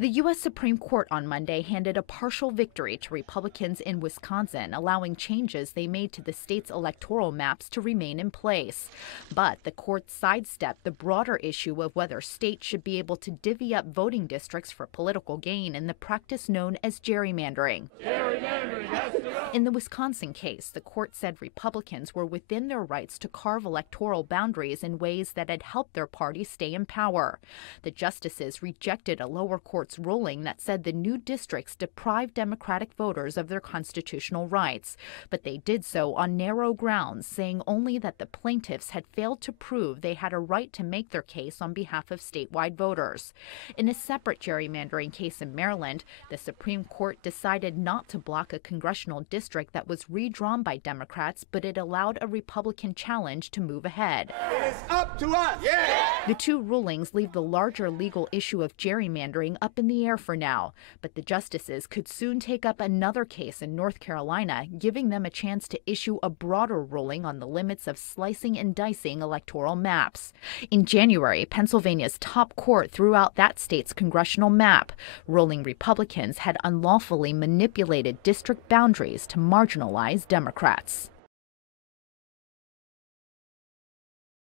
The U.S. Supreme Court on Monday handed a partial victory to Republicans in Wisconsin, allowing changes they made to the state's electoral maps to remain in place. But the court sidestepped the broader issue of whether states should be able to divvy up voting districts for political gain in the practice known as gerrymandering. In the Wisconsin case, the court said Republicans were within their rights to carve electoral boundaries in ways that had helped their party stay in power. The justices rejected a lower court's ruling that said the new districts deprived Democratic voters of their constitutional rights. But they did so on narrow grounds, saying only that the plaintiffs had failed to prove they had a right to make their case on behalf of statewide voters. In a separate gerrymandering case in Maryland, the Supreme Court decided not to block a congressional district that was redrawn by Democrats, but it allowed a Republican challenge to move ahead. It is up to us. Yeah. The two rulings leave the larger legal issue of gerrymandering up in the air for now, but the justices could soon take up another case in North Carolina, giving them a chance to issue a broader ruling on the limits of slicing and dicing electoral maps. In January, Pennsylvania's top court threw out that state's congressional map, ruling Republicans had unlawfully manipulated district boundaries to marginalize Democrats.